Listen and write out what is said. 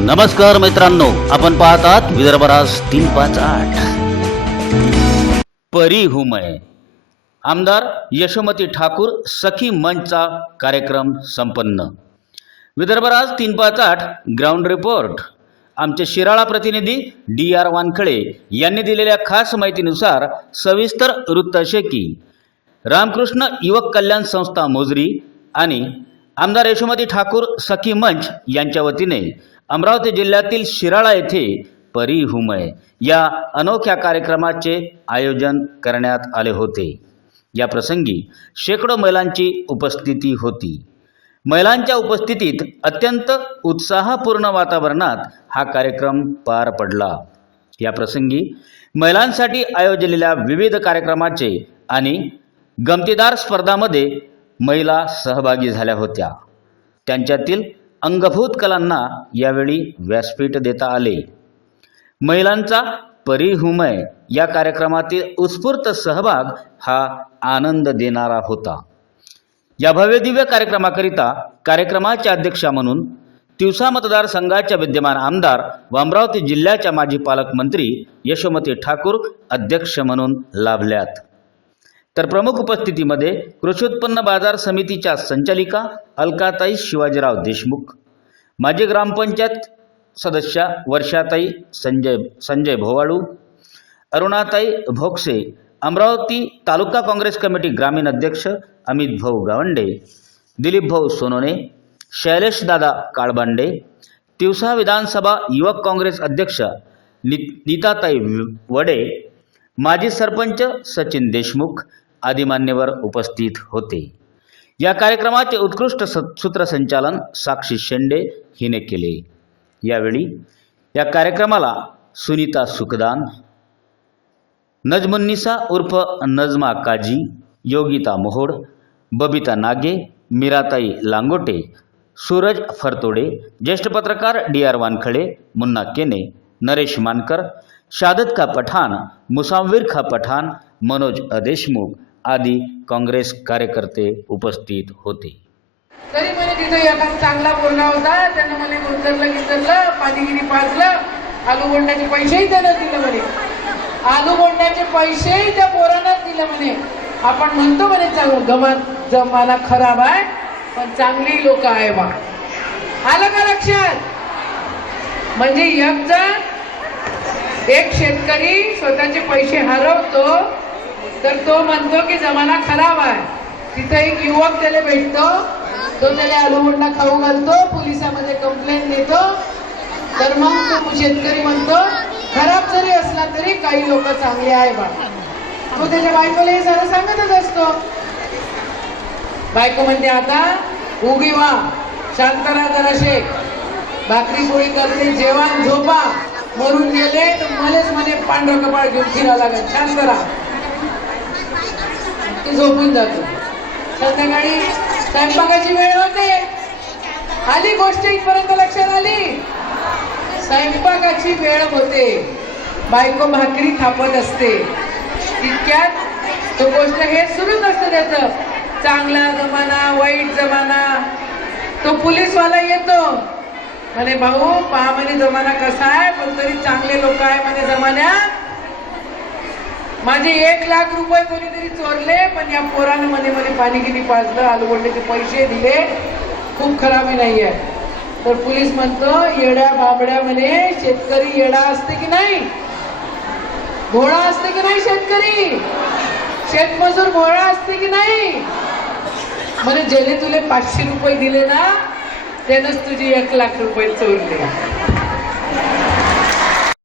नमस्कार मित्रांनो आपण पाहतात विदर्भराज तीन पाच आठ. परी हुमय आमदार यशोमती ठाकूर सखी मंचचा कार्यक्रम संपन्न. विदर्भराज तीन पाच आठ ग्राउंड रिपोर्ट. आमचे शिराळा प्रतिनिधी डी आर वानखळे यांनी दिलेल्या खास माहितीनुसार सविस्तर वृत्त असे की रामकृष्ण युवक कल्याण संस्था मोजरी आणि आमदार यशोमती ठाकूर सखी मंच यांच्या वतीने अमरावती जिल्ह्यातील शिराळा येथे परी हुमय या अनोख्या कार्यक्रमाचे आयोजन करण्यात आले होते. या प्रसंगी शेकडो महिलांची उपस्थिती होती. महिलांच्या उपस्थितीत अत्यंत उत्साहपूर्ण वातावरणात हा कार्यक्रम पार पडला. या प्रसंगी महिलांसाठी आयोजलेल्या विविध कार्यक्रमाचे आणि गमतीदार स्पर्धामध्ये महिला सहभागी झाल्या होत्या. त्यांच्यातील अंगभूत कलांना यावेळी व्यासपीठ देता आले. महिलांचा परिहुमय या कार्यक्रमातील उत्स्फूर्त सहभाग हा आनंद देणारा होता. या भव्यदिव्य कार्यक्रमाकरिता कार्यक्रमाच्या अध्यक्षा म्हणून तिवसा मतदारसंघाच्या विद्यमान आमदार व अमरावती जिल्ह्याच्या माजी पालकमंत्री यशोमती ठाकूर अध्यक्ष म्हणून लाभल्यात. तर प्रमुख उपस्थितीमध्ये कृषी उत्पन्न बाजार समितीच्या संचालिका अलकाताई शिवाजीराव देशमुख माजी ग्रामपंचायत सदस्या वर्षाताई संजय संजय भोवाळू अरुणाताई भोगसे अमरावती तालुका काँग्रेस कमिटी ग्रामीण अध्यक्ष अमित भाऊ गावंडे दिलीप भाऊ सोनोने शैलेश दादा काळबांडे तिवसा विधानसभा युवक काँग्रेस अध्यक्ष नि नीताताई वडे माजी सरपंच सचिन देशमुख आदी मान्यवर उपस्थित होते. या कार्यक्रमाचे उत्कृष्ट स सूत्रसंचालन साक्षी शेंडे हिने केले. यावेळी या कार्यक्रमाला सुनीता सुखदान नजमुन्निसा उर्फ नजमा काजी योगिता मोहोड बबिता नागे मीराताई लांगोटे सूरज फरतोडे ज्येष्ठ पत्रकार डी आर वानखळे मुन्ना केने नरेश मानकर शादत का पठाण मुसावीर खा पठाण मनोज देशमुख आदी काँग्रेस कार्यकर्ते उपस्थित होते. तरी म्हणे तिथं एखादा चांगला बोलला होता त्यानं म्हणे गुंतरलं गिंतरलं पाणीगिरी पाजलं. आलू बोंडाचे पैसेही त्यानं दिलं म्हणे. आलू बोंडाचे पैसेही त्या पोरांनाच दिलं म्हणे. आपण म्हणतो म्हणे चांगलं गमत जमाना खराब आहे पण चांगली लोक आहे बा. आलं का लक्षात? म्हणजे एक जण एक शेतकरी स्वतःचे पैसे हरवतो तर तो म्हणतो की जमाना खराब आहे. तिथं एक युवक त्याला भेटतो. तो त्याला आलूबोंडा खाऊ घालतो. पोलिसामध्ये कंप्लेंट देतो. तर मग तो शेतकरी म्हणतो खराब जरी असला तरी काही लोक चांगले आहे बा. तो त्याच्या बायकोला हे सारं सांगतच असतो. बायको म्हणते आता उगी वा जरा शेख भाकरी पोळी करते जेवण झोपा. मरून गेले तर मलाच म्हणे पांढरं कपाळ घेऊन फिरा लागत शांत राहा. की झोपून जातो. संध्याकाळी स्वयंपाकाची वेळ होते. आली गोष्ट इथपर्यंत लक्षात आली? स्वयंपाकाची वेळ होते. बायको भाकरी थापत असते. तितक्यात तो गोष्ट हे सुरूच असतं त्याचं. चांगला जमाना वाईट जमाना. तो पोलीसवाला येतो. म्हणे भाऊ पहा म्हणे जमाना कसा आहे? पण तरी चांगले लोक आहे म्हणे जमान्यात. माझे एक लाख रुपये कोणीतरी चोरले पण या पोरानं मध्ये मध्ये पाणी किती पाजलं आलूबोंड्याचे पैसे दिले. खूप खराबी नाही आहे तर पोलीस म्हणतो येड्या बाबड्या म्हणे शेतकरी येडा असते की नाही? भोळा असते की नाही शेतकरी? शेतमजूर भोळा असते की नाही? म्हणे ज्याने तुले पाचशे रुपये दिले ना त्यानंच तुझे एक लाख रुपये चोरले.